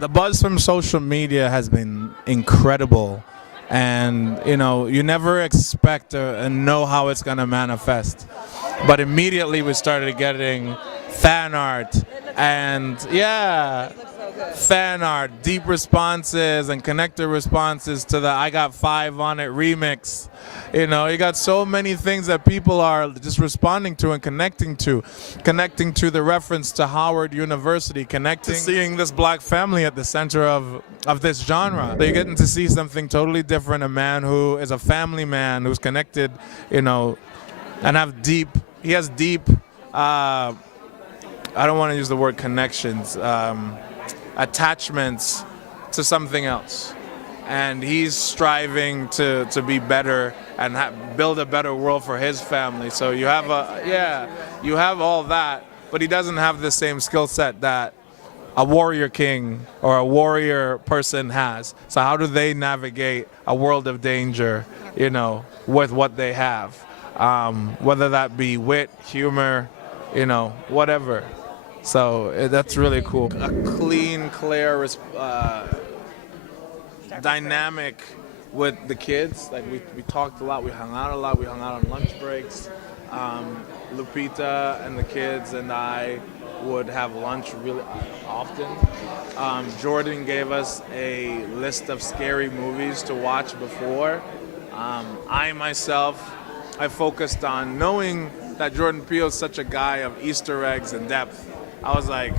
The buzz from social media has been incredible, and you never expect and know how it's going to manifest. But immediately we started getting fan art, and yeah, fan art, deep responses and connector responses to the I Got Five on It remix. You got so many things that people are just responding to and connecting to the reference to Howard University, connecting to seeing this black family at the center of this genre. So you're getting to see something totally different, a man who is a family man, who's connected, and he has deep, I don't want to use the word connections, attachments to something else. And he's striving to be better and build a better world for his family. So you have you have all that, but he doesn't have the same skill set that a warrior king or a warrior person has. So how do they navigate a world of danger, with what they have? Whether that be wit, humor, whatever. So that's really cool. A clean, clear dynamic with the kids. Like we talked a lot, we hung out a lot, we hung out on lunch breaks. Lupita and the kids and I would have lunch really often. Jordan gave us a list of scary movies to watch before. I focused on knowing that Jordan Peele is such a guy of Easter eggs and depth. I was like,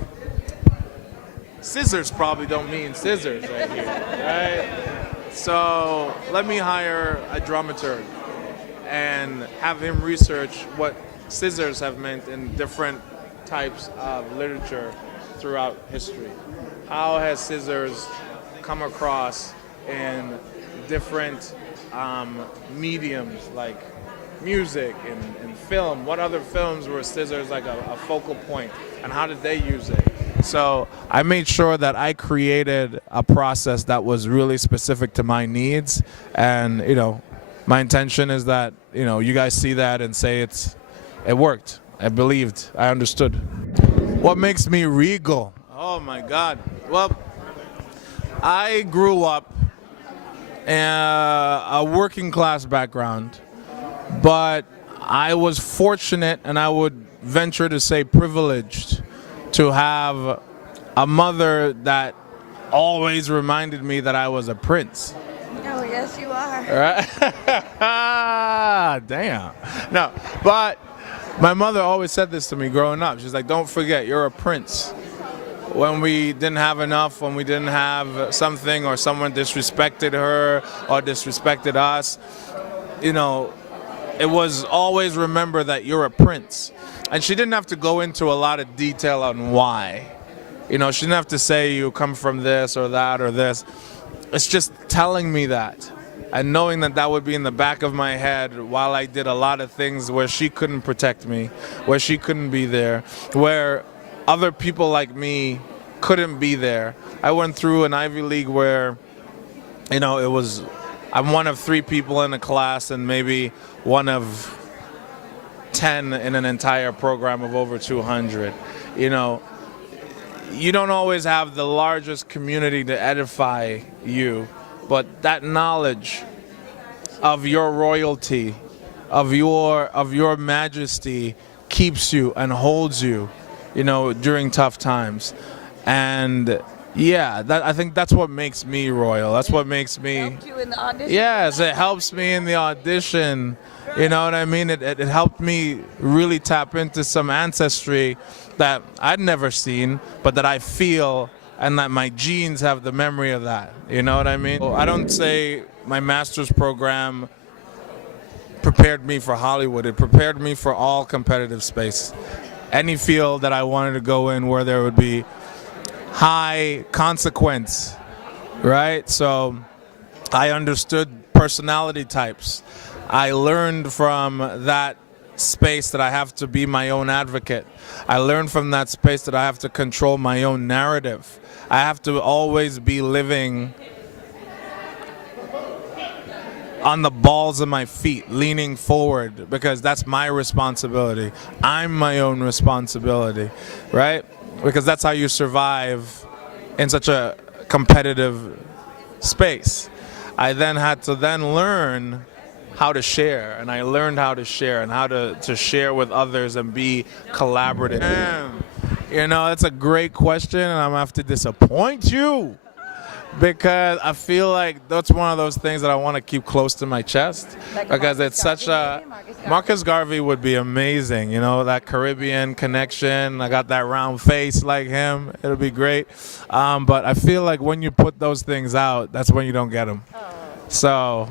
scissors probably don't mean scissors right here, right? So let me hire a dramaturg and have him research what scissors have meant in different types of literature throughout history. How has scissors come across in different mediums like music and film? What other films were scissors like a focal point, and how did they use it? So I made sure that I created a process that was really specific to my needs, and my intention is that you guys see that and say it worked. I believed, I understood. What makes me Regal? Oh my God. Well, I grew up in a working class background, but I was fortunate, and I would venture to say privileged, to have a mother that always reminded me that I was a prince. Oh, yes, you are. Right? Damn. No, but my mother always said this to me growing up. She's like, don't forget, you're a prince. When we didn't have enough, when we didn't have something, or someone disrespected her or disrespected us, it was always remember that you're a prince. And she didn't have to go into a lot of detail on why. She didn't have to say you come from this or that or this. It's just telling me that. And knowing that would be in the back of my head while I did a lot of things where she couldn't protect me, where she couldn't be there, where other people like me couldn't be there. I went through an Ivy League where, I'm one of 3 people in a class and maybe one of 10 in an entire program of over 200. You don't always have the largest community to edify you, but that knowledge of your royalty, of your majesty, keeps you and holds you, during tough times. And yeah, I think that's what makes me royal. That's what makes me. Helped you in the audition? Yes, it helps me in the audition. You know what I mean? It helped me really tap into some ancestry that I'd never seen, but that I feel, and that my genes have the memory of that. You know what I mean? I don't say my master's program prepared me for Hollywood. It prepared me for all competitive space. Any field that I wanted to go in where there would be high consequence, right? So I understood personality types. I learned from that space that I have to be my own advocate. I learned from that space that I have to control my own narrative. I have to always be living on the balls of my feet, leaning forward, because that's my responsibility. I'm my own responsibility, right? Because that's how you survive in such a competitive space. I then had to then learn how to share, and I learned how to share and how to share with others and be collaborative. And, you know, that's a great question, and I'm gonna have to disappoint you because I feel like that's one of those things that I want to keep close to my chest because it's such a Marcus Garvey would be amazing, you know, that Caribbean connection. I got that round face like him. It'll be great. But I feel like when you put those things out, that's when you don't get them. So